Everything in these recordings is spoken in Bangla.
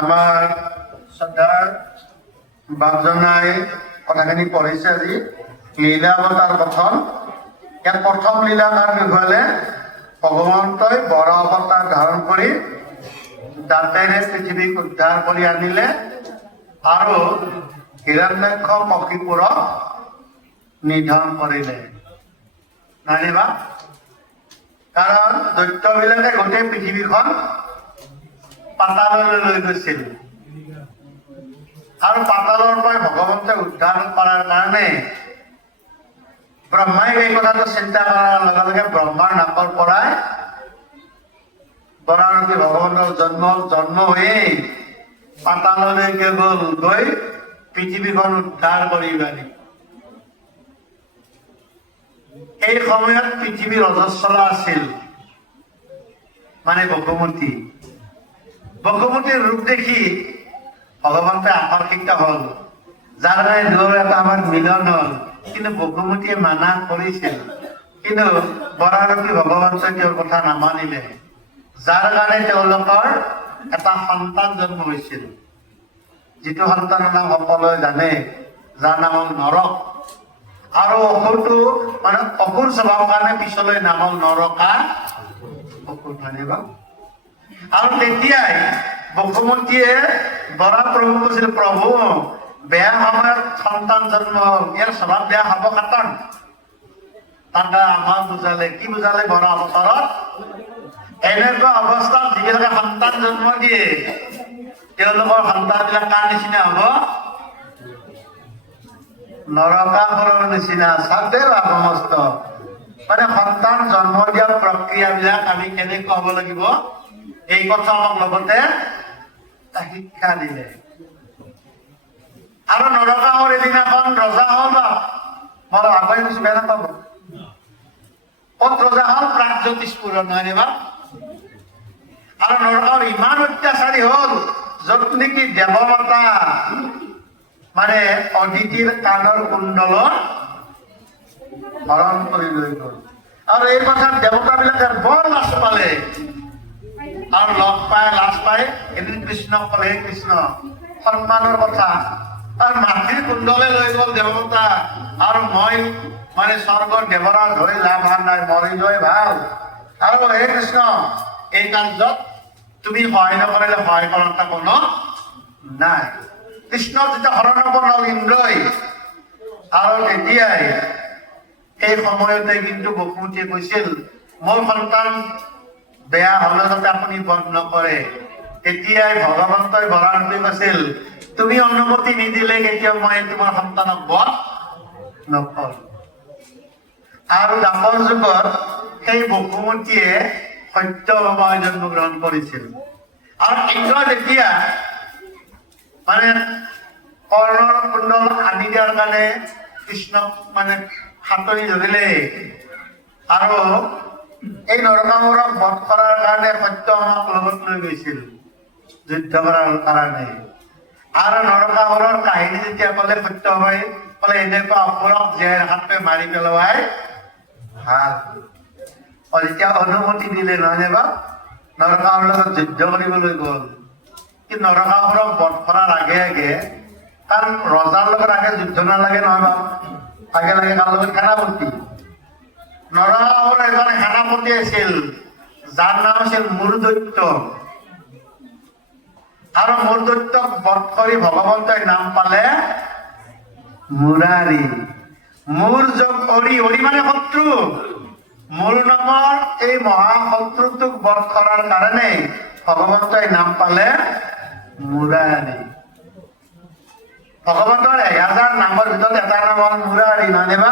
আমাৰ শ্ৰদ্ধাৰ বাপজনাই কথাখিনি পঢ়িছে আজি। লীলা অৱতাৰ কথন ইয়াত প্ৰথম লীলা কাৰ বিষয়লে ভগৱন্তই বৰ অৱতাৰ ধাৰণ কৰি দাঁতেৰে পৃথিৱীক উদ্ধাৰ কৰি আনিলে আৰু হিৰণ্যাক্ষ পক্ষীপুৰক নিধন কৰিলে। নহয়নে বা? কাৰণ দৈত্যবিলাকে গোটেই পৃথিৱীখন পাতাললৈ লৈ গৈছিল। আৰু পাতালৰ পৰা ভগৱন্তই উদ্ধাৰ কৰাৰ এই কথাটো চিন্তা কৰাৰ লগে লগে ব্ৰহ্মাৰ নাকৰ পৰাই জন্ম জন্ম হৈয়েই পাতাললৈকে গ'ল গৈ পৃথিৱীখন উদ্ধাৰ কৰি আনি এই সময়ত পৃথিৱীৰ অজস্বলা আছিল মানে বসুমতী। বসুমতীৰ ৰূপ দেখি ভগৱন্তে আকৰ্ষিত হল। যাৰ কাৰণে দুয়ো এটা আমাৰ মিলন হল। কিন্তু বসুমতীয়ে মানা কৰিছিল। কিন্তু বৰাৰতী ভগৱন্তই তেওঁৰ কথা নামানিলে। যাৰ কাৰণে তেওঁলোকৰ এটা সন্তান জন্ম হৈছিল। যিটো সন্তানৰ নাম সকলোৱে জানে যাৰ নাম হ'ল নৰক। আৰু অসুৰটো মানে অসুৰ স্বভাৱ কাৰণে পিছলৈ নাম হ'ল নৰকা। অসুৰ বাৰু আৰু তেতিয়াই বসুমতীয়ে বৰা প্ৰভু কৈছিল প্ৰভু, বেয়া সময়ত সন্তান জন্ম হ'ল। ইয়াৰ স্বভাৱ বেয়া হ'ব কাৰণ তাকে আমাক বুজালে, কি বুজালে বৰা অৱতাৰত? এনেকুৱা অৱস্থাত যিবিলাকে সন্তান জন্ম দিয়ে, তেওঁলোকৰ সন্তানবিলাক কাৰ নিচিনা হ'ব? নৰকাসুৰৰ নিচিনা চাবে সমস্ত মানে সন্তান জন্ম দিয়াৰ প্ৰক্ৰিয়াবিলাক আমি কেনেকৈ হ'ব লাগিব? এই কথা লগতে শিক্ষা দিলে। আৰু নৰকাসুৰ এদিনাখন ৰজা হ'ল বা মই আগুৱাই গৈছো, বেয়া নাপাব। ক'ত ৰজা হ'ল? প্ৰাগজ্যোতিষপুৰত নহয়নে বা? আৰু নৰকাসুৰ ইমান অত্যাচাৰী হ'ল, য'ত নেকি দেৱমাতা মানে অদিতিৰ কাণৰ কুণ্ডল হৰণ কৰি লৈ গ'ল। আৰু এই কথাত দেৱতাবিলাকে বৰ লাজ পালে। আৰু লগ পাই, লাজ পাই, এদিন কৃষ্ণক ক'লে "হে কৃষ্ণ সন্মানৰ কথা। আৰু মাটিৰ কুণ্ডলে লৈ গ'ল দেৱতা। আৰু মই মানে স্বৰ্গৰ দেৱৰাজ হৈ লাভ নাই মৰি যোৱাই ভালো। আৰু হে কৃষ্ণ, এই কাৰ্যত তুমি সহায় নকৰিলে সহায় কৰাৰ এটা কোনো নাই। কৃষ্ণ যেতিয়া শৰণাপন্ন ইন্দ্ৰই, আৰু তেতিয়াই সেই সময়তে কিন্তু বসুমতীয়ে কৈছিল, মোৰ সন্তান বেয়া হলে যাতে আপুনি বধ নকৰে তেতিয়াই ভগৱন্তই বৰানন্দী কৈছিল তুমি অনুমতি নিদিলে কেতিয়াও মই তোমাৰ সন্তানক বধ নকৰো। আৰু দাপৰ যুগত সেই বসুমতীয়ে সত্যভাৱে জন্মগ্ৰহণ কৰিছিল। আৰু ইন্দ্ৰ যেতিয়া মানে কৰ্ণৰ কুণ্ডল আনি দিয়াৰ কাৰণে কৃষ্ণক মানে সাঁতৰি ধৰিলে আৰু এই নৰকাসুৰক বধ কৰাৰ কাৰণে সত্য আমাক লগত লৈ গৈছিল, যুদ্ধ কৰাৰ কাৰণে। আৰু নৰকাসুৰৰ কাহিনী যেতিয়া ক'লে, সত্য হয়, ক'লে এনেকুৱা অসুৰক জীয়াই ৰখাতকৈ মাৰি পেলোৱাই ভালো। যেতিয়া অনুমতি দিলে নহয়নে বা? নৰকাসুৰৰ লগত যুদ্ধ কৰিবলৈ গ'ল। কিন্তু নৰকাসুৰক বধ কৰাৰ আগে আগে, কাৰণ ৰজাৰ লগত আগে যুদ্ধ নালাগে, নহয় বা? আগে লাগে কাৰ লগত নৰকাসুৰ এজন সেনাপতি আছিল। যাৰ নাম আছিল মূৰদৈত্য আৰু মূৰদৈত্যক বধ কৰি ভগৱন্তই নাম পালে মুৰাৰী। মূৰ যোগ অৰি অৰি মানে শত্ৰু। মূৰ নামৰ এই মহাশত্ৰুটোক বধ কৰাৰ কাৰণে ভগৱন্তই নাম পালে মুৰাৰী। ভগৱন্তৰ এহাজাৰ নামৰ ভিতৰত এটা নাম হ'ল মুৰাৰী নহয়নে বা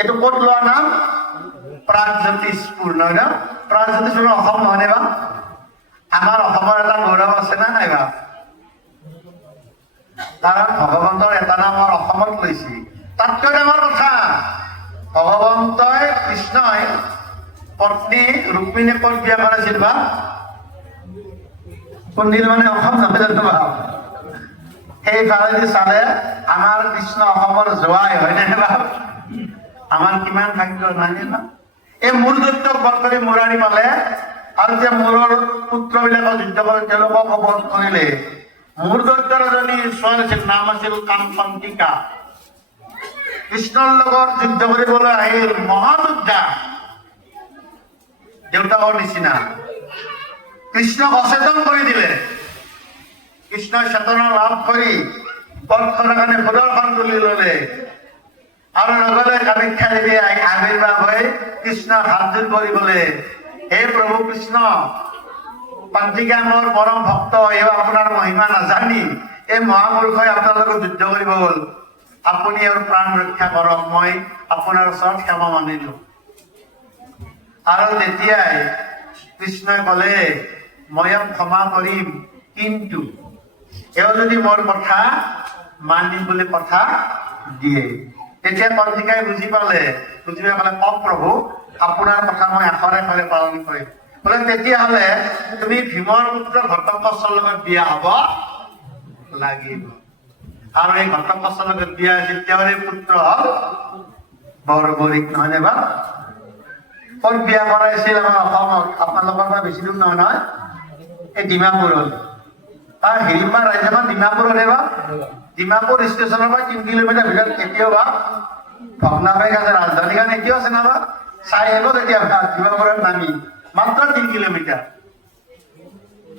এইটো ক'ত লোৱা নাম? প্ৰাগজ্যোতিষপুৰ নহয় ন? প্ৰাগজ্যোতিষপুৰ অসম নহয়নে বা আমাৰ অসমৰ এটা গৌৰৱ আছে না নাই বা কাৰণ ভগৱন্তৰ এটা নাম আমাৰ অসমত লৈছে। তাতকৈ ডাঙৰ কথা, ভগৱন্তই কৃষ্ণই পত্নী ৰুক্মিণী ক'ত বিয়া কৰাইছিল বা? কোনদিন মানে অসম জানো বা? চালে আমাৰ কৃষ্ণ অসমৰ জোৱাই, হয়নে বা আমাৰ কিমান ভাগ্য নহয়নে বা এই মূল দৈত্যক বধ কৰি পালে, আৰু যে মূৰৰ পুত্ৰবিলাকক যুদ্ধ কৰি তেওঁলোকক বধ কৰিলে। মূৰ দৈত্যৰ এজনী ছোৱালী আছিল নাম আছিল কাঞ্চন্তিকা কৃষ্ণৰ লগত যুদ্ধ কৰিবলৈ আহিল মহাযোদ্ধা। দেউতাকৰ নিচিনা। কৃষ্ণক অচেতন কৰি দিলে। কৃষ্ণই চেতনা লাভ কৰি বধখনৰ কাৰণে সুদৰ্শন তুলি ললে। আৰু লগতে কামাখ্যা দেৱী আহি- আৱিৰ্ভাৱ হৈ কৃষ্ণক হাতযোৰ কৰিবলৈ হে প্ৰভু কৃষ্ণ পঞ্চিকা মোৰ পৰম ভক্ত এই আপোনাৰ মহিমা নাজানি। এই মহাপুৰুষই আপোনাৰ লগত যুদ্ধ কৰিব গ'ল। আপুনি আৰু প্ৰাণ ৰক্ষা কৰক, মই আপোনাৰ ওচৰত ক্ষমা মানিলো। আৰু তেতিয়াই কৃষ্ণই ক'লে, মই ক্ষমা কৰিম, কিন্তু এওঁ যদি মোৰ কথা মানিম বুলি কথা দিয়ে। তেতিয়া পঞ্চিকাই বুজি পালে, বুজি পাই ক'লে কওক প্ৰভু, আপোনাৰ কথা মই আখৰে আখৰে পালন কৰিম। বোলে, তেতিয়াহ'লে তুমি ভীমৰ পুত্ৰ ঘটকচৰ লগত বিয়া হ'ব লাগিব। আৰু এই ঘটকচৰ লগত বিয়া হৈছিল, তেওঁৰে পুত্ৰ হ'ল বৰবৰিক, নহয়নে বা ক'ত বিয়া কৰাইছিল আমাৰ অসমত? আপোনালোকৰ পৰা বেছি দূৰ নহয় নহয়। এই ডিমাপুৰত। আৰু হিৰিম্বা ৰাজ্যখন ডিমাপুৰতে বা ডিমাপুৰ ষ্টেচনৰ পৰা তিনি কিলোমিটাৰ ভিতৰত এতিয়াও বা ভগ্নাবেগ আছে ৰাজধানীখন এতিয়াও আছে না বা চাই আহিব তেতিয়া ডিমাপুৰত নামি। মাত্ৰ তিনি কিলোমিটাৰ।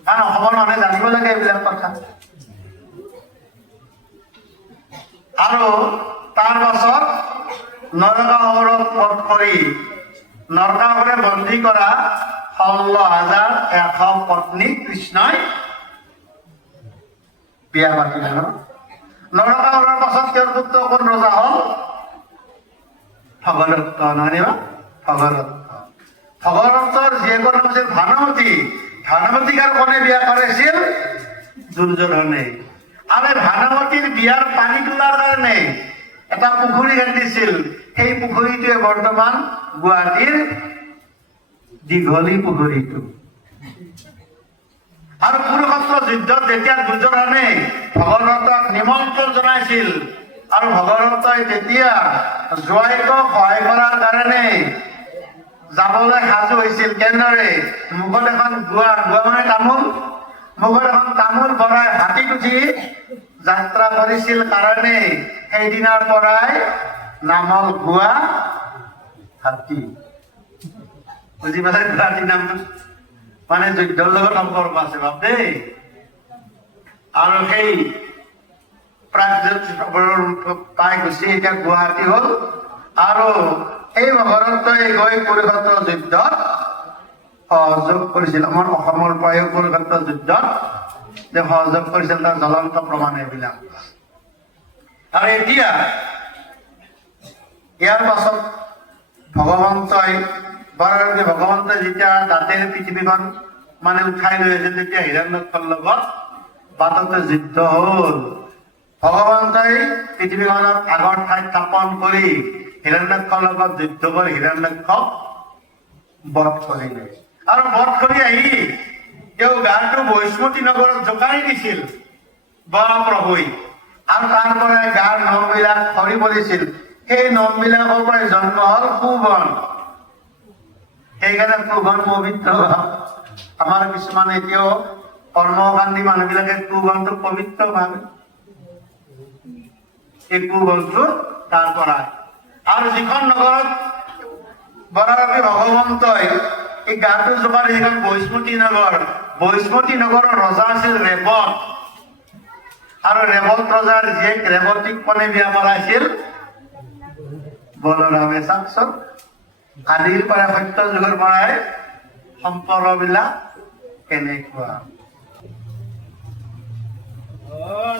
কাৰণ অসমৰ মানুহে জানিব লাগে এইবিলাক কথা। আৰু তাৰ পাছত নৰকাসুৰক বধ কৰি নৰকাসুৰে বন্দী কৰা ষোল্ল হাজাৰ এশ পত্নী কৃষ্ণই বিয়া পাতিলে ন নৰকাসুৰৰ পাছত তেওঁৰ কোন ৰজা হ'ল। ভগদত্ত নহয় বা ভগদত্ত। ভগদত্তৰ জীয়েকৰ নাম আছিল ভানুমতী। কোনে বিয়া কৰাইছিল? দুৰ্যোধনে। আৰু ভানুমতীৰ বিয়াৰ পানী তোলাৰ কাৰণে এটা পুখুৰী খান্দিছিল। সেই পুখুৰীটোৱে বৰ্তমান গুৱাহাটীৰ দীঘলী পুখুৰীটো। আৰু কুৰুক্ষেত্ৰ যুদ্ধত যেতিয়া দুৰ্যোধনে ভগদত্তক নিমন্ত্ৰণ জনাইছিল। আৰু ভগদত্তই তেতিয়া জোৱাইকক সহায় কৰাৰ কাৰণে যাবলৈ সাজু হৈছিল। কেনেদৰে? মুখত এখন গুৱা গুৱা মানে তামোল। মুখত এখন তামোল ভৰাই হাতীত উঠি যাত্ৰা কৰিছিল কাৰণে সেইদিনাৰ পৰাই নাম হ'ল গুৱা হাতী। বুজি পালে গুৱা হাতী নামটো? মানে লগত সম্পৰ্ক আছে বাপ দেই আৰু সেই পাই গুচি এতিয়া গুৱাহাটী হ'ল। আৰু এই ভগদত্তই গৈ কুৰুক্ষেত্ৰ যুদ্ধত সহযোগ কৰিছিল। আমাৰ অসমৰ পৰাও কুৰুক্ষেত্ৰ যুদ্ধত যে সহযোগ কৰিছিল তাৰ জ্বলন্ত প্ৰমাণ এইবিলাক। আৰু এতিয়া, ইয়াৰ পাছত ভগৱন্তই বৰাৰবী ভগৱন্তই যেতিয়া দাঁতেৰে পৃথিৱীখন মানে উঠাই আছিল তেতিয়া হিৰণ্যক্ষৰ লগত বাটতে যুদ্ধ হ'ল। ভগৱন্তই পৃথিৱীখনত আগৰ ঠাইত স্থাপন কৰি হিৰণ্যক্ষৰ যুদ্ধ কৰি হিৰণ্যক্ষক বধ কৰিলে আৰু বধ কৰি আহি তেওঁ গাটো বৈষ্ণৱতী নগৰত জোকাৰি দিছিল মহাপ্ৰভুই আৰু তাৰ পৰাই গাৰ নোমবিলাক সৰি পৰিছিল সেই নোমবিলাকৰ পৰাই জন্ম হ'ল সুবন সেইকাৰণে সুবন পবিত্ৰ ভাৱ আমাৰ কিছুমান এতিয়াও কৰ্মকাণ্ডী মানুহবিলাকে কুবনটো পবিত্ৰ ভাবে। এই কুবনটো তাৰ পৰাই আৰু যিখন নগৰত বৰাৰবী ভগৱন্তই এই গাটো জোকাৰি সেইখন বৈষ্ণৱতী নগৰ, বৈষ্ণৱতী নগৰৰ ৰজা আছিল ৰেৱত আৰু ৰেৱত ৰজাৰ জীয়েক ৰেৱতীক কোনে বিয়া কৰাইছিল বলৰামে চাওকচোন আদিৰ পৰা সত্য যুগৰ পৰাই সম্পৰ্কবিলাক কেনেকুৱা?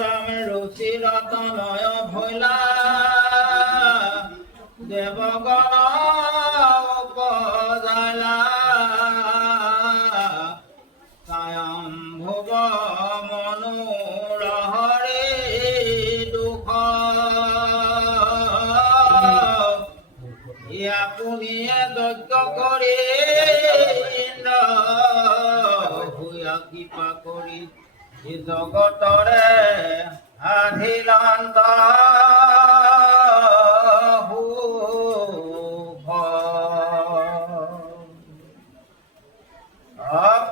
রামে রুচি রতনয় ভৈলা দেবগণ জগতরে আধিলান্দ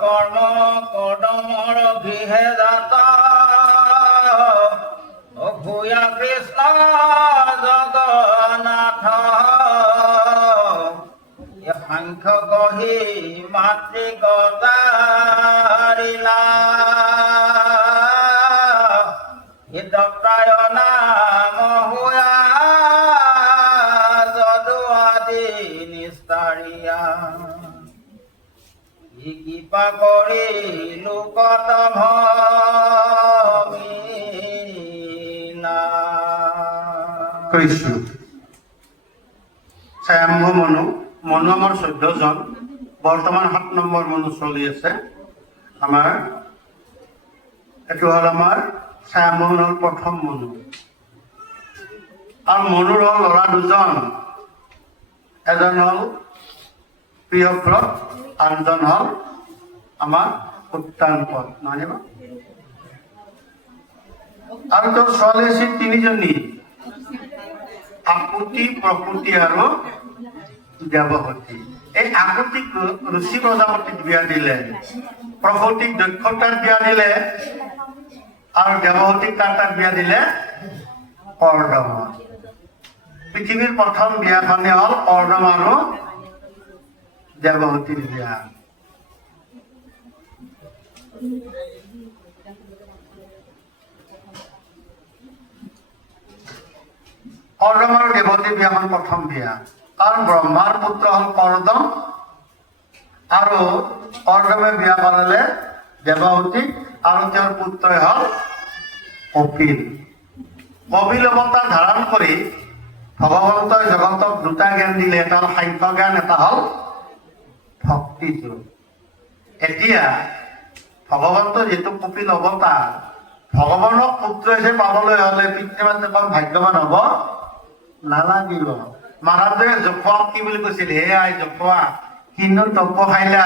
কর্ম কদমৰ গৃহে দাতা ভূয়া কৃষ্ণ জগন্নাথ। সাংখ্য কহি মাতৃগতাৰিলা কৃপা কৰি লোকত কৃষ্ণ স্বয়ম্ভ মনু মনু আমাৰ চৈধ্যজন। বৰ্তমান সাত নম্বৰ মনু চলি আছে। আমাৰ, এইটো হ'ল আমাৰ স্বয়ম্ভ মনুৰ প্ৰথম মনু। আৰু মনুৰ হ'ল ল'ৰা দুজন। এজন হ'ল প্ৰিয়ব্ৰত, আনজন হ'ল আমাৰ উত্তানপদ, নহয় আৰু তোৰ ছোৱালী আছিল তিনিজনী। আকুতি, প্ৰকৃতি আৰু দেৱহতী এই আকুতিক ঋষি প্ৰজাপতিক বিয়া দিলে। প্ৰকৃতিক দক্ষতাৰ বিয়া দিলে। দেৱহতীক তাৰ তাত বিয়া দিলে? কৰ্দম পৃথিৱীৰ প্ৰথম বিয়াখনে হ'ল কৰ্দম আৰু দেৱহতীৰ বিয়া। কৰ্দম আৰু দেৱতীৰ বিয়াখন প্ৰথম বিয়া। কাৰণ ব্ৰহ্মাৰ পুত্ৰ হ'ল কৰ্দম আৰু কৰ্দমে বিয়া কৰালে দেৱহতীক তেওঁৰ পুত্ৰই হ'ল কপিল কপিল অৱতাৰ ধাৰণ কৰি ভগৱন্তই জগতক দুটা জ্ঞান দিলে এটা হ'ল সাংখ্য জ্ঞান, এটা হ'ল ভক্তি যোগ। এতিয়া ভগৱন্ত যিটো কপিল অৱতাৰ ভগৱানক পুত্ৰ হিচাপে পাবলৈ হলে পিতৃ মাতৃ ভাগ্যৱান হব নালাগিব। মহাৰাজে জপোৱাক কি বুলি কৈছিল? হে আই জপোৱা কিন্তু তপ খাইলা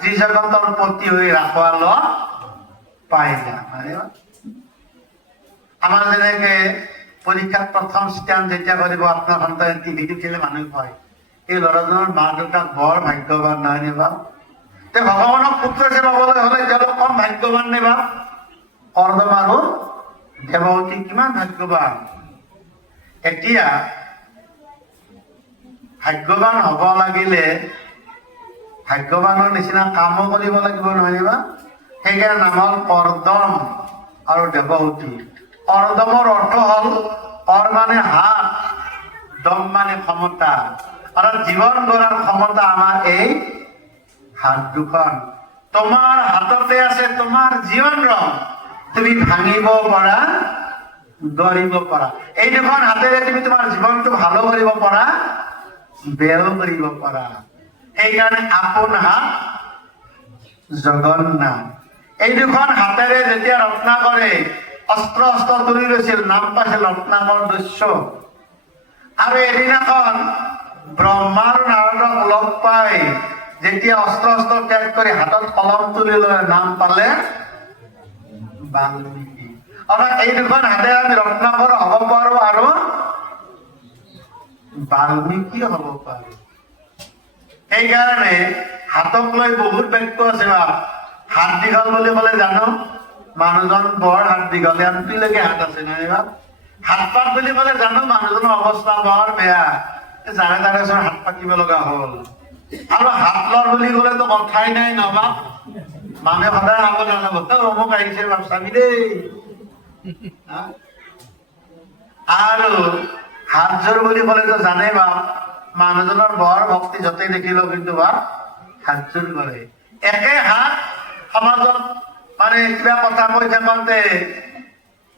ত্ৰিজগতৰ পতি হৈ ৰাখোৱাল পাইলা হয়নে? আমাৰ যেনেকে পৰীক্ষাত প্ৰথম স্থান যেতিয়া কৰিব আপোনাৰ সন্তানে টিভিত উঠিলে মানুহে কয় এই ল'ৰাজনৰ মা দেউতাক বৰ ভাগ্যৱান নহয় নে তে ভগৱানক পুত্ৰ পাবলৈ হলে তেওঁলোক কম ভাগ্যৱান নে কৰ্দম আৰু দেৱতী কিমান ভাগ্যৱান এতিয়া ভাগ্যৱান হব লাগিলে ভাগ্যৱানৰ নিচিনা কামো কৰিব লাগিব, নহয় বা সেইকাৰণে নাম হ'ল কৰ্দম আৰু দেৱহতী। কৰ্দমৰ অৰ্থ হ'ল কৰ মানে হাত, দম মানে ক্ষমতা। অৰ্থাৎ জীৱন গঢ়াৰ ক্ষমতা আমাৰ এই হাত দুখন। তোমাৰ হাততে আছে তোমাৰ জীৱন ৰং। তুমি ভাঙিব পাৰা গঢ়িব পাৰা। এই দুখন হাতেৰে তুমি তোমাৰ জীৱনটো ভালো কৰিব পাৰা, বেয়াও কৰিব পাৰা। সেইকাৰণে আপোন হাত জগন্নাথ। এই দুখন হাতেৰে যেতিয়া ৰত্না কৰে, অস্ত্ৰ অস্ত্ৰ তুলি লৈছিল, নাম পাইছিল ৰত্নাকৰ দস্য আৰু এদিনাখন ব্ৰহ্মা আৰু লগ পাই যেতিয়া অস্ত্ৰ অস্ত্ৰ ত্যাগ কৰি হাতত কলম তুলি লৈ নাম পালে, বাল্মীকি। এই দুখন হাতে আমি ৰত্নাকৰ হ'ব পাৰো আৰু বাল্মীকি হ'ব পাৰো। সেইকাৰণে হাতক লৈ বহুত বাক্য আছে হাত দীঘল বুলি ক'লে জানো? মানুহজন বৰ হাত দীঘল আনটিলৈকে হাত আছে হাত পাত বুলি ক'লে জানো? মানুহজনৰ অৱস্থা বৰ বেয়া। জানে তাৰে ওচৰত হাত পাতিব লগা হ'ল। আৰু হাত লৰ বুলি ক'লেতো কথাই নাই নবা মানুহে সদায় আগ নাযাব তই অমুক আহিছে, বাপ চাবি দেই। আৰু হাত জোৰ বুলি ক'লেতো জানে বা মানুহজনৰ বৰ ভক্তি য'তেই দেখিলো কিন্তু বা হাত জোৰ কৰে। একে হাত সমাজত মানে কিবা কথা কৈ থাকোতে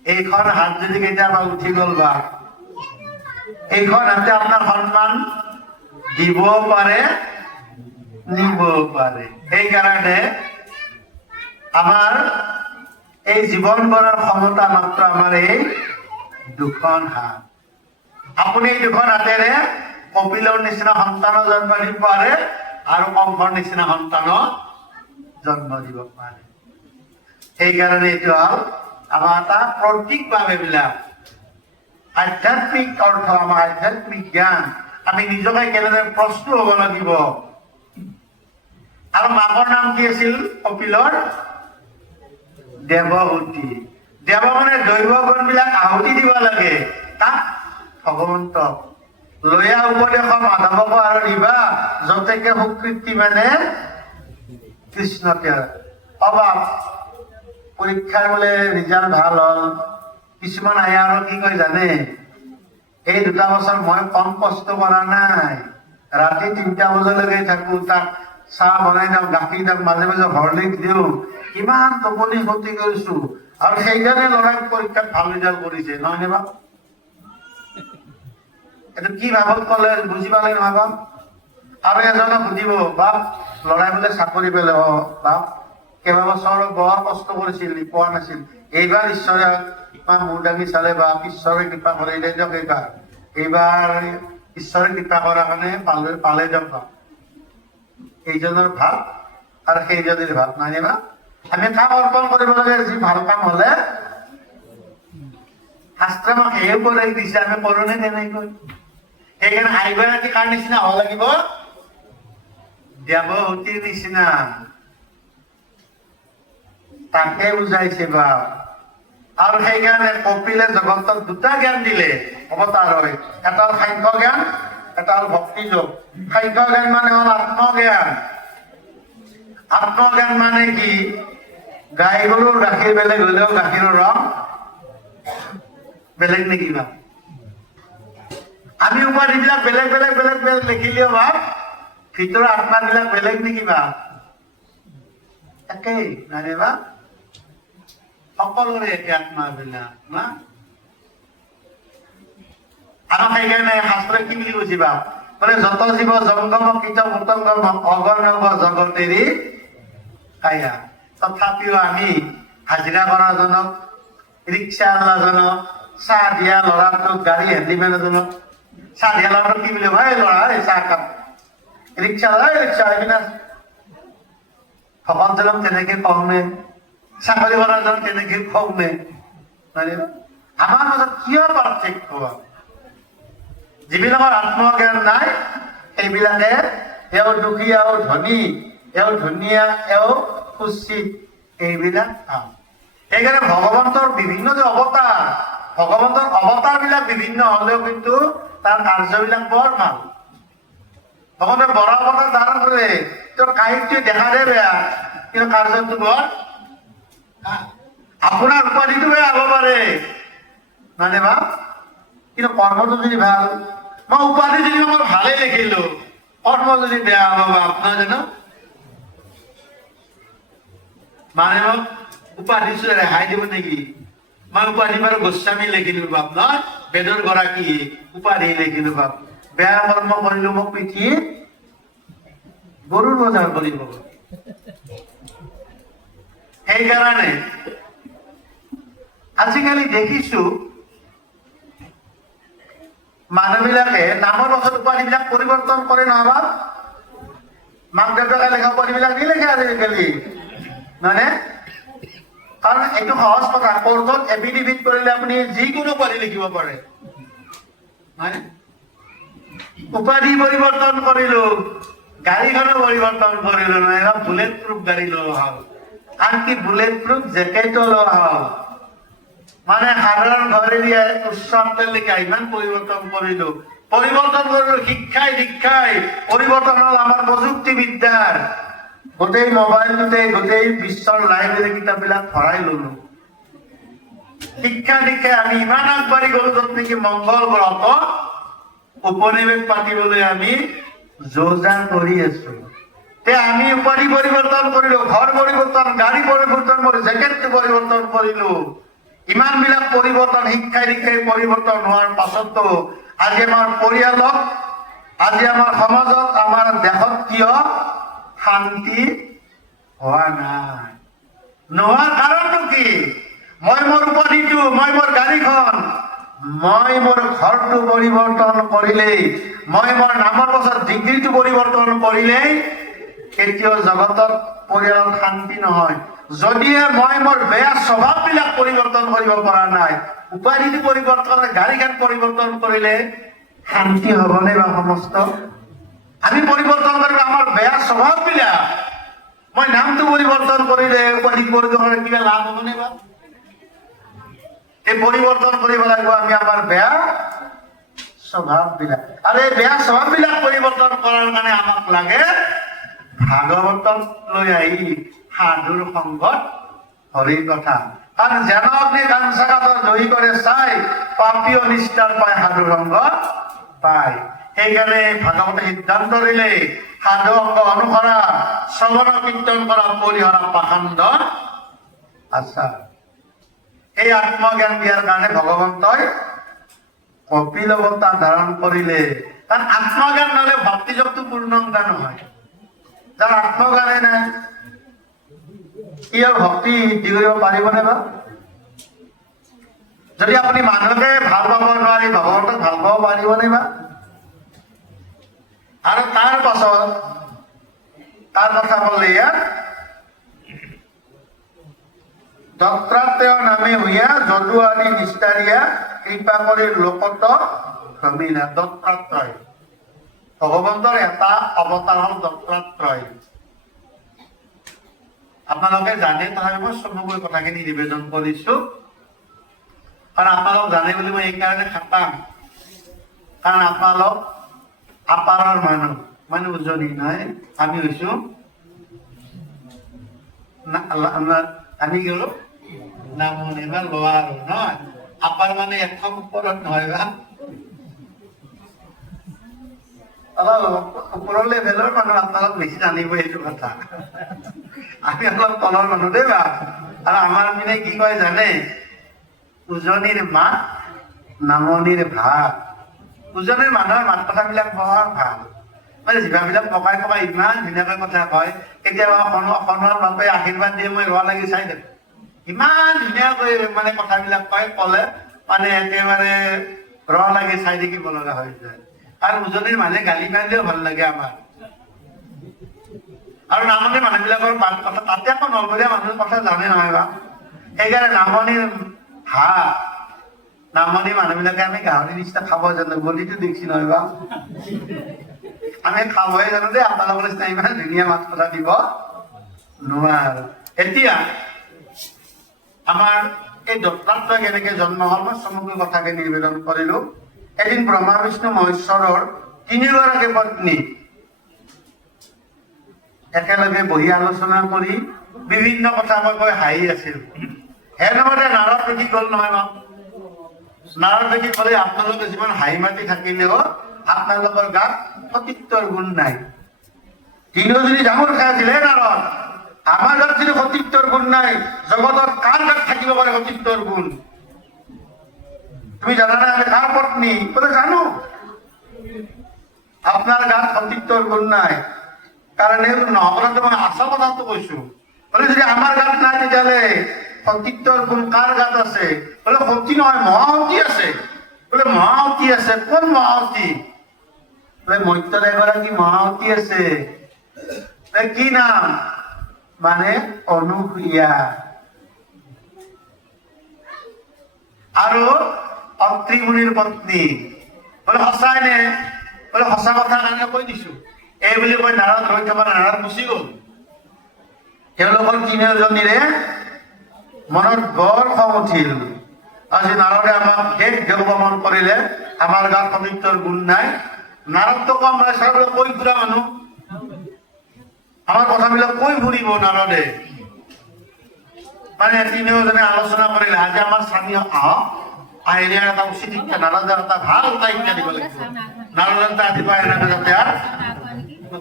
এইখন হাত যদি কেতিয়াবা উঠি গ'ল বা, এইখন হাতে আপোনাৰ সন্মান দিবও পাৰে, নিবও পাৰে। সেইকাৰণে আমাৰ এই জীৱন গঢ়াৰ ক্ষমতা মাত্ৰ আমাৰ এই দুখন হাত। আপুনি এই দুখন হাতেৰে কপিলৰ নিচিনা সন্তানো জন্ম দিব পাৰে আৰু কংসৰ নিচিনা সন্তানো জন্ম দিব পাৰে সেইকাৰণে এইটো হ'ল আমাৰ এটা প্ৰতীক ভাৱ এইবিলাক আধ্যাত্মিক অৰ্থ, আমাৰ আধ্যাত্মিক জ্ঞান। আমি নিজকে কেনেদৰে প্ৰস্তুত হ'ব লাগিব। আৰু মাকৰ নাম কি আছিল? কপিলৰ দেৱহূতি। দেৱগণে দৈৱ গুণবিলাক আহুতি দিব লাগে। তাক ভগৱন্তক লৈয়া উপদেশ মাধৱক আৰু দিবা। যতেকে সুকৃতি মানে কৃষ্ণকে অভাৱ পৰীক্ষাৰ বোলে ৰিজাল্ট ভালো হ'ল। কিছুমান আহে আৰু কি কয় জানে? এই দুটা বছৰ মই কম কষ্ট কৰা নাই। ৰাতি তিনিটা বজালৈকে থাকো, তাক চাহ বনাই দিওঁ, গাখীৰ দিওঁ, মাজে মাজে হৰলিক্স দিওঁ। ইমান টোপনি ক্ষতি কৰিছো। আৰু সেইকাৰণে ল'ৰাই পৰীক্ষাত ভালো ৰিজাল্ট কৰিছে, নহয় নে বা এইটো কি ভাবত ক'লে, বুজি পালে নহয় বাপ? আৰু এজনক সুধিব, বাপ, ল'ৰাই বোলে চাকৰি পালে, অ, বাপ কেইবাবছৰ বৰ কষ্ট কৰিছিল, পোৱা নাছিল। এইবাৰ ঈশ্বৰে কৃপা মূৰ দাঙি চালে বা ঈশ্বৰে কৃপা কৰিলে দিয়ক এইবাৰ এইবাৰ ঈশ্বৰে কৃপা কৰাৰ কাৰণে পালে পালে দিয়ক এইজনৰ ভালো আৰু সেইজনীৰ ভালো, নাই নে বা আমি কাম অৰ্পণ কৰিব লাগে, যি ভালো কাম হলে। শাস্ত্ৰে আমাক সেই উপদেশ দিছে, আমি কৰোনে তেনেকৈ সেইকাৰণে আহিব ৰাতি কাৰ নিচিনা হ'ব লাগিব? দেৱহতীৰ নিচিনা। তাকে বুজাইছে বা আৰু সেইকাৰণে কপিলে জগতক দুটা জ্ঞান দিলে। অৱতাৰ এটা সাংখ্য জ্ঞান এটা হ'ল ভক্তি যোগ সাংখ্য জ্ঞান মানে হ'ল আত্মজ্ঞান। আত্মজ্ঞান মানে কি? গাই গৰুৰ গাখীৰ বেলেগ হলেও গাখীৰৰ ৰং বেলেগ নেকি বা আমি উপাধিবিলাক বেলেগ বেলেগ বেলেগ বেলেগ লিখিলেও বা ভিতৰৰ আত্মাবিলাক বেলেগ নেকি বা? একেই নাৰে বা? সকলোৰে একে আত্মাবিলাক না? আমাক সেইকাৰণে শাস্ত্ৰই কি বুলি কৈছে বা? মানে যত জীৱ জংগম, কীট পতংগম অগণব জগতেৰি কায়া। তথাপিও আমি হাজিৰা কৰাজনক ৰিক্সাৱালাজনক চাহ দিয়া ল'ৰাটোক, গাড়ী হেণ্ডিমেন এজনক চাহ দিয়া ল'ৰাটোক কি বুলি ভাই ল'ৰা চাহ কাপ। ৰিক্সা এই ৰিক্সা এইবিলাক ভকতজনক তেনেকে কওঁ নে চাকৰি কৰাজনক তেনেকে নে আমাৰ মাজত কিয় পাৰ্থক্য যিবিলাকৰ আত্মজ্ঞান নাই সেইবিলাকে এওঁ দুখীয়া এওঁ ধনী এওঁ ধুনীয়া এওঁ কুচিত এইবিলাক কাম সেইকাৰণে ভগৱন্তৰ বিভিন্ন যে অৱতাৰ ভগৱন্তৰ অৱতাৰ বিলাক বিভিন্ন হলেও কিন্তু তাৰ কাৰ্যবিলাক বৰ ভালো বৰা অৱতাৰ ধাৰণ কৰে তেওঁৰ কাহিনীটো দেখাতে বেয়া কিন্তু বৰ ভালো। আপোনাৰ উপাধিটো বেয়া হ'ব মানে বা কিন্তু কৰ্মটো যদি ভালো? মই উপাধি যদি মই ভালেই লিখিলো কৰ্ম যদি বেয়া হ'ব বা আপোনাৰ জানো মানে মোক উপাধি ৰেহাই দিব নেকি? মই উপাধি বাৰু গোস্বামী লিখিলো বাপ নহয় বেদৰ গৰাকী, উপাধি লিখিলো বাপ বেয়া কৰ্ম কৰিলো মোক পিঠি গৰুৰ বজাৰ কৰিব সেইকাৰণে আজিকালি দেখিছো, মানুহবিলাকে নামৰ পাছত উপাধিবিলাক পৰিৱৰ্তন কৰে নহয় মাক দেউতাকে লেখা উপাধিবিলাক নিলেখে আজিকালি মানে কাৰণ এইটো সহজ কথা কৰ্টত এফিডেভিট কৰিলে আপুনি যিকোনো উপাধি লিখিব পাৰে। হয়নে? উপাধি পরিবর্তন পৰিৱৰ্তন কৰিলো গাড়ীখনো পৰিৱৰ্তন কৰিলো নহয় বুলেট প্ৰুফ গাড়ী লোৱা হ'ল। আনকি বুলেট জেকেটো লোৱা হ'ল। মানে সাধাৰণ ঘৰে দিয়ে উচ্চান্তলৈকে ইমান পৰিৱৰ্তন কৰিলো পৰিৱৰ্তন কৰিলো শিক্ষাই দীক্ষাই পৰিৱৰ্তন হ'ল আমাৰ প্ৰযুক্তিবিদ্যাৰ গোটেই মোবাইলতে গোটেই বিশ্বৰ লাইব্ৰেৰী কিতাপবিলাক ভৰাই ললো। শিক্ষা দীক্ষাই আমি ইমান আগবাঢ়ি গলো য'ত নেকি মংগল গ্ৰহত উপনিবেশ পাতিবলৈ আমি যোজা কৰি আছো। আমি উপাধি পৰিৱৰ্তন কৰিলো, ঘৰ পৰিৱৰ্তন, গাড়ী পৰিৱৰ্তন কৰি জেকেটটো পৰিৱৰ্তন কৰিলো। ইমান বিলাক পৰিৱৰ্তন, শিক্ষাই দীক্ষাই পৰিৱৰ্তন হোৱাৰ পাছতো আজি আমাৰ পৰিয়ালত আজি আমাৰ সমাজত আমাৰ দেশত কিয় শান্তি হোৱা নাই? নোহোৱাৰ কাৰণটো কি? মই মোৰ উপাধিটো মই মোৰ গাড়ীখন মই মোৰ ঘৰটো পৰিৱৰ্তন কৰিলেই মই মোৰ নামৰ পাছত ডিগ্ৰীটো পৰিৱৰ্তন কৰিলেই কেতিয়াও জগতত পৰিয়ালত শান্তি নহয়। যদিহে মই মোৰ বেয়া স্বভাৱবিলাক পৰিৱৰ্তন কৰিব পৰা নাই, উপাধিটো পৰিৱৰ্তন গাড়ীখন পৰিৱৰ্তন কৰিলে শান্তি হ'বনে বা সমস্ত? আমি পৰিৱৰ্তন কৰিব, আমাৰ বেয়া স্বভাৱবিলাক, মই নামটো পৰিৱৰ্তন কৰিলে উপাধি পৰিৱৰ্তন কিবা লাভ হ'বনে বা এই পৰিৱৰ্তন কৰিব লাগিব আমি আমাৰ বেয়া স্বভাৱবিলাক আৰু এই বেয়া স্বভাৱবিলাক পৰিৱৰ্তন কৰাৰ কাৰণে আমাক লাগে ভাগৱতক লৈ আহি সাধুৰ সংগত হৰি কথা। কাৰণ যেন অগ্নি কাঞ্চাগাতৰ দহি কৰে চাই পাপী অনিষ্টাৰ পায় সাধু সংগ পায়। সেইকাৰণে ভাগৱতে সিদ্ধান্ত দিলে, সাধু অংগ অনুসৰা, শ্ৰৱণ কীৰ্তন কৰা পৰিহৰা পাখণ্ড আচাৰ। এই আত্মজ্ঞান দিয়াৰ কাৰণে ভগৱন্তই কপিল অৱতাৰ ধাৰণ কৰিলে। কাৰণ আত্মজ্ঞান নহলে ভক্তি যোগটো পূৰ্ণংকা নহয়। যাৰ আত্মজ্ঞানে নাই ইয়াৰ ভক্তি কৰিব পাৰিবনে বা যদি আপুনি মানুহকে ভালো পাব নোৱাৰি, ভগৱন্তক ভালো পাব পাৰিবনে বা? আৰু তাৰ পাছত, তাৰ কথা ক'লে ইয়াত দত্তাত্ৰেয় নামে হইয়া যদু আদি নিষ্ঠাৰিয়া কৃপা কৰি লোকত ভ্ৰমিনা দত্তাত্ৰয় ভগৱন্তৰ এটা অৱতাৰ হ'ল দত্তাত্ৰয় আপোনালোকে জানে তথাপি মই চমুকৈ কথাখিনি নিবেদন কৰিছো। কাৰণ আপোনালোক জানে বুলি মই এইকাৰণে খাটাম। কাৰণ আপোনালোক আপাৰৰ মানুহ। মানুহ উজনি নহয় আমি হৈছো না- লা- নামনি বা লোৱাৰ নহয় আপাৰ মানে এখন ওপৰত নহয় বা। ওপৰৰ লেভেলৰ মানুহ আপোনালোক বেছি জানিব এইটো কথা। অলপ তলৰ মানুহ দেই বা। আৰু আমাৰ পিনে কি কয় জানে? উজনিৰ মাত নামনিৰ ভাত উজনিৰ মানুহৰ মাত কথাবিলাক বৰ ভালো। মানে জিভাবিলাক পকাই পকাই ইমান ধুনীয়াকৈ কথা কয়। কেতিয়াবা অসমৰ বাপে আশীৰ্বাদ দিয়ে, মই ৰোৱা লাগি চাই থাকো। ইমান ধুনীয়াকৈ মানে কথাবিলাক কয়, ক'লে মানে একেবাৰে ৰ লাগি চাই থাকিব লগা হৈ যায়। আৰু উজনিৰ মানুহে গালি পাৰিলেও ভালো লাগে আমাৰ। আৰু নামনিৰ মানুহবিলাকৰ মাত কথা, তাতে আকৌ নলবৰীয়া মানুহৰ কথা জানে নহয় বা। সেইকাৰণে নামনিৰ ভাত নামনি মানুহবিলাকে আমি গাহৰি নিচিনা খাব জানো বলিটো দেখছি নহয় বা। আমি খাবহে জানো দেই আপোনালোকৰ নিচিনা ইমান ধুনীয়া মাছ কথা দিব নোৱাৰো। এতিয়া আমাৰ এই দত্তাত্ৰই কেনেকে জন্ম হ'ল, মই চমুকৈ কথাকে নিবেদন কৰিলো। এদিন ব্ৰহ্মা বিষ্ণু মহেশ্বৰৰ তিনিগৰাকী পত্নী একেলগে বহি আলোচনা কৰি বিভিন্ন কথা কৈ কৈ হাঁহি আছিল। সেনেমতে নাৰদ দেখি গ'ল নহয় ন? নাৰদ দেখি ক'লে, আপোনালোকে যিমান হাঁহি মাতি থাকিলেও আপোনালোকৰ গাত সতীত্বৰ গুণ নাই। তিনিওজনী ডাঙৰ খাই আছিলে নাৰদ আমাৰ গাত যদি সতীত্বৰ গুণ নাই, জগতত কাৰ গাত থাকিব পাৰে সতীত্বৰ গুণ? তুমি জানা না আমি কাৰ পত্নী? বোলে জানো। আপোনাৰ গাত সতীত্বৰ গুণ নাই। কাৰণ এই নহ'বলৈ মই আচল কথাটো কৈছো। বোলে যদি আমাৰ গাত নাই তেতিয়াহ'লে সতীত্বৰ গুণ কাৰ গাত আছে? বোলে সতী নহয় মহাৱতী আছে। বোলে মহাৱতী আছে, কোন মহাৱতী বোলে মত্যত এগৰাকী মহাৱতী আছে। কি নাম? মানে অনুসূয়া আৰু অত্ৰিমুনিৰ পত্নী। বোলে, সঁচাই নে? বোলে, সঁচা কথা কাৰণে কৈ দিছো। এই বুলি কৈ নাৰদ ৰৈ থকা নাৰদ গুচি গ'ল। তেওঁলোকৰ তিনিওজনীৰে মনত বৰ খং উঠিল। আজি নাৰদে আমাক শেষ দেওভ্ৰমণ কৰিলে। আমাৰ গাত সতীত্বৰ গুণ নাই। নাৰদটো কম নাই চাৰলৈ কৈ ঘূৰা মানুহ। আমাৰ কথাবিলাক কৈ ঘূৰিব নাৰদে মানে তিনিওজনে আলোচনা কৰিলে, আজি আমাৰ স্থানীয় আহক এটা উচিত শিক্ষা নাৰদৰ এটা ভালো এটা শিক্ষা দিব লাগিব। নাৰদৰ ৰাতিপুৱা এনেকে যাতে আৰু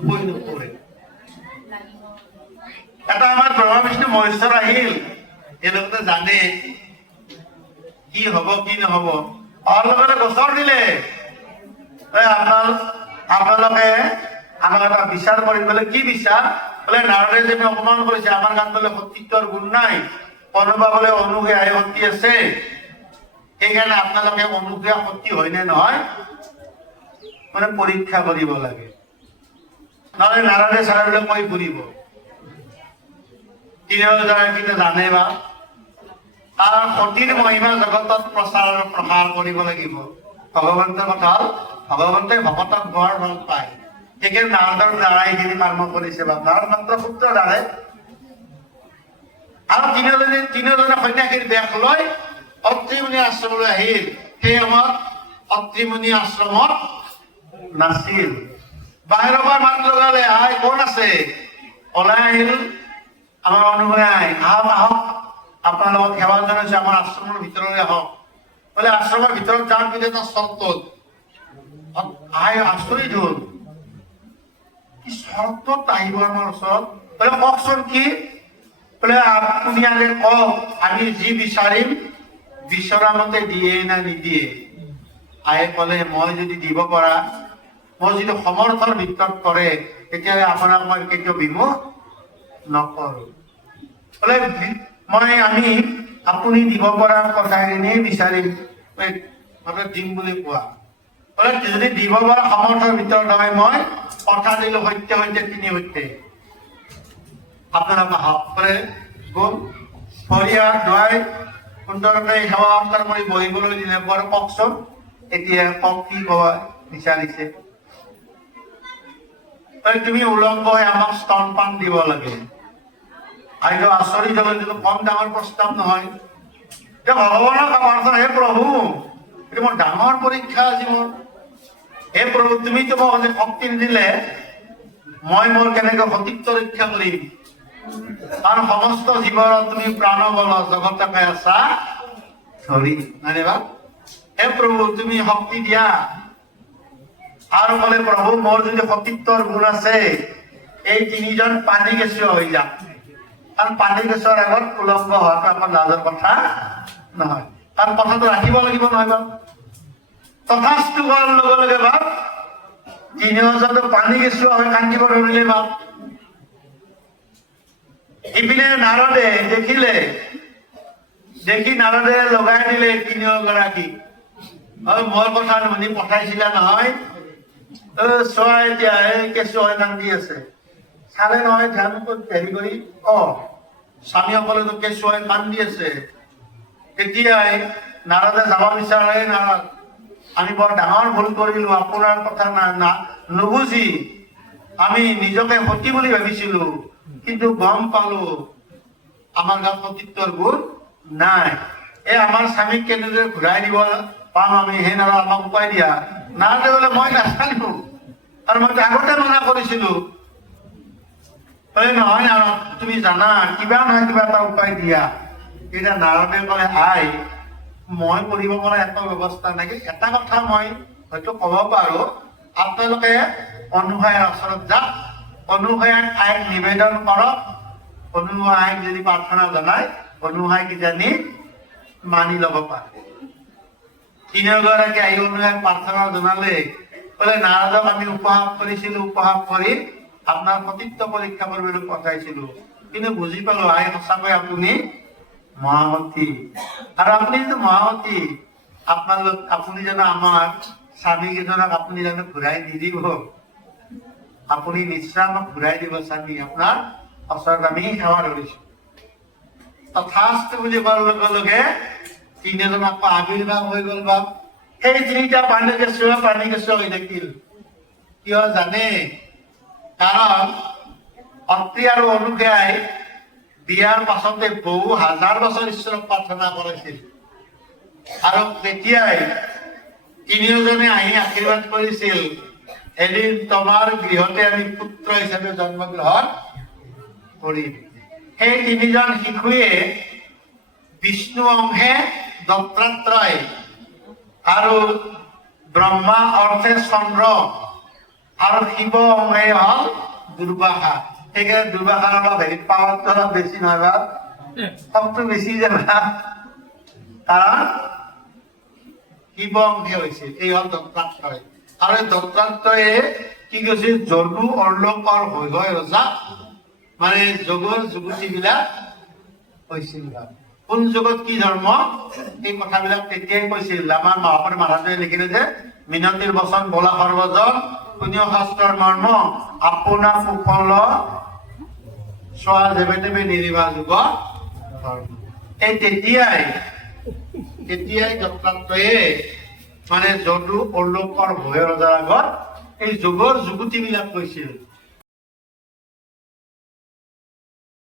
কৈ এটা আমাৰ ব্ৰহ্মা বিষ্ণু মহেশ্বৰ আহিল। এওঁলোকে জানে কি হব, কি নহব। অহাৰ লগতে গোচৰ দিলে। আপোনালোকে আমাক এটা বিচাৰ কৰি বোলে, কি বিচাৰ বোলে নাৰদে যে অপমান কৰিছে আমাৰ গাত বোলে সতীত্বৰ গুণ নাই। কোনোবা বোলে এই শক্তি আছে। সেইকাৰণে আপোনালোকে অনুসূয়া শক্তি হয় নে নহয় মানে পৰীক্ষা কৰিব লাগে। নহলে নাৰদে চাৰদে কৈ ফুৰিব তিনিওজনে কিন্তু জানে বা। কাৰণ সতীৰ মহিমা জগতত প্ৰচাৰ প্ৰসাৰ কৰিব লাগিব। ভগৱন্তৰ কথা ভগৱন্তে ভকতক বৰ ভালো পায়। এইখিনি কৰ্ম কৰিছে বা নাৰদ মাত্ৰ সূত্ৰৰ দ্বাৰাই আৰু তিনিওজনে তিনিওজনে সন্যাসীৰ বেশ লৈ অত্ৰিমুনি আশ্ৰমলৈ আহিল। সেই সময়ত অত্ৰিমুনি আশ্ৰমত নাছিল। বাহিৰৰ পৰা মাত লগালে, আই, কোন আছে? ওলাই আহিল আমাৰ অনুভৱে আই, আহক আহক, আপোনাৰ লগত সেৱা জনাইছো, আমাৰ আশ্ৰমৰ ভিতৰলৈ আহক। বোলে, আশ্ৰমৰ ভিতৰত যাৰ পিছত এটা চৰ্তত আই, আচৰিত হ'ল। চৰ্তত আহিব আমাৰ ওচৰত? বোলে কওকচোন কি? বোলে আপুনি আগে কওক, আমি যি বিচাৰিম, বিচৰা মতে দিয়ে না নিদিয়ে? আয়ে ক'লে, মই যদি দিব পৰা, মই যদি সমৰ্থৰ ভিতৰত কৰে তেতিয়াহ'লে আপোনাক মই কেতিয়াও বিমুখ নকৰোঁ। বোলে, মই, আমি, আপুনি দিব পৰা কথাখিনিয়ে বিচাৰিম। মানে দিম বুলি কোৱা। বোলে, যদি দিব পৰা সামৰ্থৰ ভিতৰত হয় মই কথা দিলো সত্য সত্য তিনি সত্য আপোনালোক আহক বোলে গ'ল ভৰিয়া ধুৱাই সুন্দৰকৈ সেৱা সৎকাৰ কৰি বহিবলৈ দিলে বৰ কওকচোন এতিয়া কওক কি ক'ব, বিচাৰিছে। তুমি উলংগ হৈ আমাক স্তনপান দিব লাগে। আইটো আচৰিত হ'ল এইটো কম ডাঙৰ প্ৰস্তাৱ নহয়। ভগৱানক প্ৰাৰ্থনা হে প্ৰভু, এইটো মোৰ ডাঙৰ পৰীক্ষা আজি মোৰ। হে প্ৰভু তুমিতো মোক আজি শক্তি নিদিলে মই মোৰ কেনেকৈ সতীত্ব ৰক্ষা কৰিম? কাৰণ সমস্ত জীৱৰ তুমি প্ৰাণ বল জগতকে আছা। ধৰি নাইনে বা? হে প্ৰভু তুমি শক্তি দিয়া। আৰু ক'লে প্ৰভু মোৰ যদি সতীত্বৰ গুণ আছে এই তিনিজন পানী কেঁচুৱা হৈ যাম। কাৰণ পানী কেঁচুৱাৰ আগত উলংগ হোৱাটো আমাৰ লাজৰ কথা নহয়। কাৰণ কথাটো ৰাখিব লাগিব নহয় বাৰু। তথাস্তু কৰাৰ লগে লগে বাপ তিনিওজনটো পানী কেঁচুৱা হৈ কান্দিব ধৰিলে বাপ। ইপিনে নাৰদে দেখিলে, দেখি নাৰদে লগাই দিলে তিনিওগৰাকী আৰু মোৰ কথা শুনি পঠাইছিলা নহয়। চোৱা এতিয়া, এই কেঁচুৱা হৈ কান্দি আছে। চালে নহয়, ধ্যান হেৰি কৰি, অ, স্বামীসকলেতো কেঁচুৱাই কান্দি আছে। তেতিয়াই নাৰদে যাব বিচাৰে, নাৰদ। আমি বৰ ডাঙৰ ভুল কৰিলো, আপোনাৰ কথা না না, নুবুজি। আমি নিজকে সতী বুলি ভাবিছিলো, কিন্তু গম পালো, আমাৰ গাত সতীত্বৰ গুণ নাই। এই আমাৰ স্বামীক কেনেদৰে ঘূৰাই দিব পাম আমি, সেই নাৰা আমাক উপায় দিয়া। নাৰাতে বোলে, মই নাজানো আৰু মই আগতে মানা কৰিছিলো। বোলে নহয় নাৰদ, তুমি জানা, কিবা নহয় কিবা এটা উপায় দিয়া। এতিয়া নাৰদে ক'লে আই মই কৰিব পৰা একো ব্যৱস্থা নাই। এটা কথা মই হয়তো ক'ব পাৰো, আপোনালোকে অনুসয়াৰ ওচৰত যাওক অনুসয়াক আইক নিবেদন কৰক অনুসহায়ক যদি প্ৰাৰ্থনা জনায় অনুসহায় কিজানি মানি ল'ব পাৰে। তিনিওগৰাকী আহি অনুসহায়ক প্ৰাৰ্থনা জনালে বোলে, নাৰদক আমি উপহাস কৰিছিলো উপহাস কৰি আপোনাৰ সতীত্ব পৰীক্ষা কৰিবলৈ পঠাইছিলো। কিন্তু বুজি পালো, আই, সঁচাকৈ আপুনি মহামতী আৰু আপুনি যিটো মহামতী আপোনালোক আপুনি জানো আমাৰ স্বামী কেইজনক আপুনি জানো ঘূৰাই নিদিব। আপুনি নিশ্চয় আমাক ঘূৰাই দিব স্বামী ওচৰত আমি সেৱা ধৰিছো তথাস্তু বুলি কোৱাৰ লগে লগে তিনিজন আকৌ আবিৰ্ভাৱ হৈ গ'ল বাপ। সেই তিনিটা পানী কেঁচুৱা পানী কেঁচুৱা হৈ থাকিল। কিয় জানে? কাৰণ অত্ৰি আৰু অনুযায়ী বিয়াৰ পাছতে বহু হাজাৰ বছৰ ঈশ্বৰক প্ৰাৰ্থনা কৰিছিল। আৰু তেতিয়াই তিনিওজনে আহি আশীৰ্বাদ কৰিছিল, এদিন তোমাৰ গৃহতে আমি পুত্ৰ হিচাপে জন্মগ্ৰহণ কৰিম। সেই তিনিজন শিশুৱে বিষ্ণু অংশে দত্তাত্ৰয় আৰু ব্ৰহ্মা অৰ্থে চন্দ্ৰ আৰু শিৱ অংশে হ'ল দুৰ্বাসা। দুৰ্বাসাৰ অলপ হেৰি পাৱাৰটো অলপ বেছি নহয় বা? শক্তি বেছি জানা কাৰণ শিৱ অংশে হৈছিল এই হ'ল দত্তাত্ৰয় আৰু এই দত্তাত্ৰয়ে কি কৈছিল যদু অৰ্লোকৰ হৈ হৈ ৰজা। মানে যোগৰ যুৱতী বিলাক কৈছিল কোন যুগত কি ধৰ্ম? এই কথাবিলাক তেতিয়াই কৈছিল। আমাৰ মহাপুৰ মহাৰাজে লিখিলে যে মিনতিৰ বচন বোলা সৰ্বজন পুণ্য শাস্ত্ৰৰ মৰ্ম, আপোনা সুফল চোৱা যেবে তেবে নিৰিবা যুগ এই তেতিয়াই তেতিয়াই দত্তাত্ৰয়ে মানে যদু অলোকৰ ভয় ৰজাৰ আগত এই যুগৰ বিলাক কৈছিল।